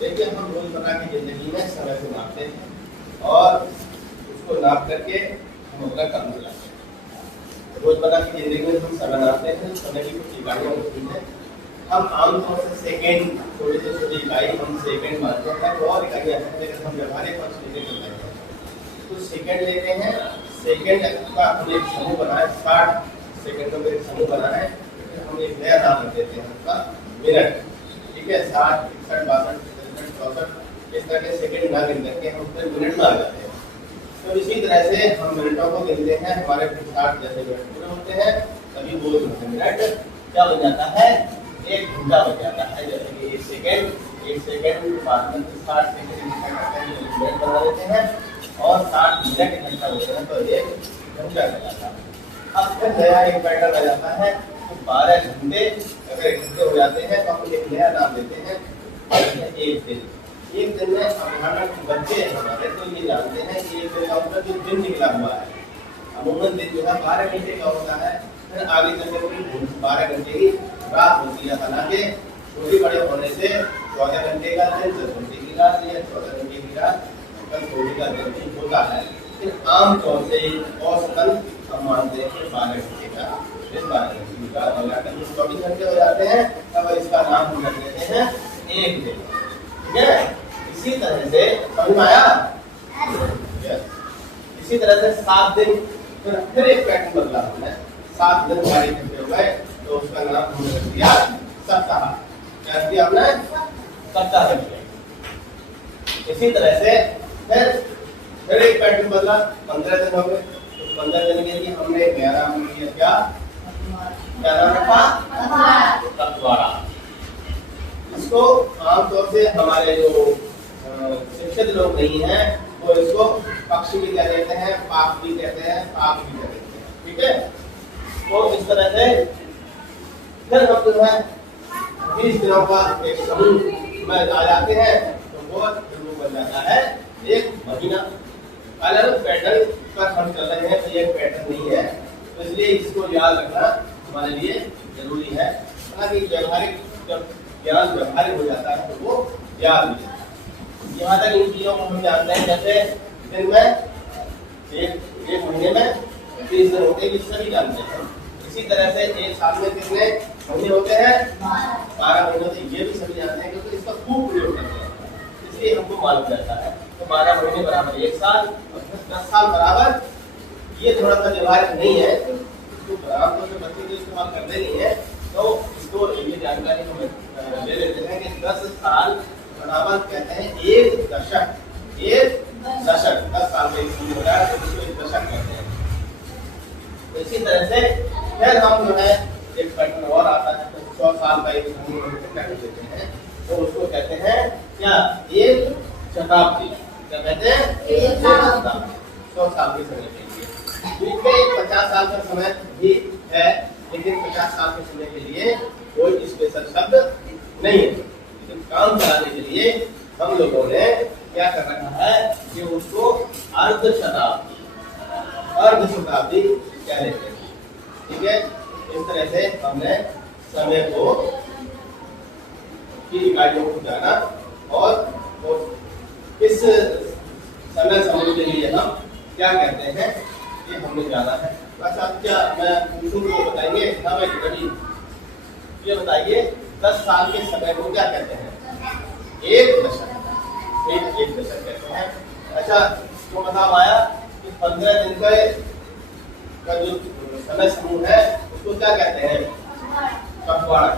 देखिए, हम रोजमर्रा की जिंदगी में समय को नापते हैं और उसको नाप करके हम अपना काम चलाते हैं। रोजमर्रा की जिंदगी में हम समय नापते हैं, समय की कुछ इकाइयाँ होती हैं। हम आमतौर से सेकेंड, छोटी से छोटी इकाई हम सेकेंड मानते हैं, तो और इकाइयाँ हैं लेकिन हम व्यवहारिक पक्ष लेके चलते हैं। तो सेकेंड लेते हैं, सेकेंड का हम एक समूह बनाए, 60 सेकेंडों का एक समूह बनाए, हम एक नया नाम रख देते हैं उसका मिनट। ठीक है, 60, 61, 62, 64 इस तरह के सेकेंड ना गिन करके हम उसमें मिनट में आ जाते हैं। तो इसी तरह से हम मिनटों को गिनते हैं, हमारे 60 जैसे मिनट पूरे होते हैं, तभी वो मिनट क्या बन जाता है, एक घंटा बन जाता है। जैसे कि एक सेकेंड बाद में 60 सेकेंड मिनट बना देते हैं और 60 मिनट घंटा होते हैं, तो एक घंटा बन जाता है। अब फिर नया एक पैटर्न आ जाता है, तो 12 घंटे अगर घंटे हो जाते हैं तो हम एक नया नाम देते हैं एक दिन। एक दिन में अभिभावक बच्चे हमारे तो ये जानते हैं कि एक दिन का मतलब जो दिन निकला हुआ है, अमूमन दिन जो है 12 घंटे का होता है। फिर आगे चलते हुए 12 घंटे की रात होती है, हालांकि छोटे बड़े होने से 14 घंटे का दिन, 10 घंटे की रात या 14 घंटे की रात, कल थोड़ी का दिन भी होता है। फिर आमतौर से औसतन हम मानते हैं कि 12 घंटे का, फिर 12 घंटे की रात मिलाकर 24 घंटे हो जाते हैं, तब इसका नाम हम रख देते हैं एक दिन। ठीक है, इसी तरह से समझ में आया? इसी तरह से 7 दिन, फिर एक पैटर्न बदला हमने, 7 दिन हमारे इकट्ठे हो गए तो उसका नाम हमने रख दिया सप्ताह। क्या रख दिया हमने? सप्ताह रख दिया। इसी तरह से फिर एक पैटर्न बदला, 15 दिन हो गए, तो 15 दिन के लिए हमने एक नया नाम लिया, क्या नाम रखा? पखवाड़ा। इसको आमतौर से हमारे जो शिक्षित लोग नहीं हैं वो इसको पक्ष भी कह देते हैं, पाप भी कहते हैं, पाप भी कह देते हैं। ठीक है, तो इस तरह से फिर हम जो है 20 दिनों का एक समूह में आ जाते हैं, तो वो शुरू बन जाता है एक महीना। अलग पैटर्न पर हम चल रहे हैं, तो ये पैटर्न नहीं है, तो इसलिए इसको याद रखना हमारे लिए जरूरी है। हालांकि व्यवहारिक जब ज्ञान व्यवहारिक हो जाता है तो वो याद नहीं। यहाँ तक इन चीजों को हम जानते हैं, जैसे दिन में एक महीने में 30 दिन होते हैं, सभी जानते हैं। इसी तरह से एक साल में कितने महीने होते हैं? 12 महीने होते हैं, ये भी सभी जानते हैं क्योंकि इसका खूब प्रयोग करते हैं, इसलिए हमको मालूम रहता है। तो 12 महीने बराबर 1 साल और 10 साल बराबर, ये थोड़ा सा व्यवहारिक नहीं है, तो आमतौर से बच्चे जो इस्तेमाल करते नहीं है, तो इसको ये जानकारी हम ले लेते हैं कि 10 साल बराबर कहते हैं एक दशक। एक दशक 10 साल का एक हो रहा है, तो इसको एक दशक कहते हैं। तो इसी तरह से फिर हम जो है एक पैटर्न और आता है, तो 100 साल का एक समूह कर देते हैं, तो उसको कहते हैं क्या? एक शताब्दी। क्या कहते हैं? एक शताब्दी। 100 साल के समय के लिए। ठीक है, 50 साल का समय भी है, लेकिन 50 साल के समय के लिए कोई स्पेशल शब्द नहीं है। लेकिन काम चलाने के लिए हम लोगों ने क्या कर रखा है कि उसको अर्ध शताब्दी क्या लेते हैं। ठीक है, इस तरह से हमने समय को की इकाइयों को जाना और इस समय समूह के लिए हम क्या कहते हैं ये हमने जाना है। अच्छा, क्या मैं पूछूं तो बताइए? हाँ भाई, कभी ये बताइए 10 साल के समय को क्या कहते हैं? एक दशक। एक दशक कहते हैं। अच्छा, तो बताओ आया कि 15 दिन का जो समय समूह है उसको क्या कहते हैं? पखवाड़ा।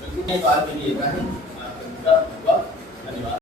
तो बात के लिए धन्यवाद।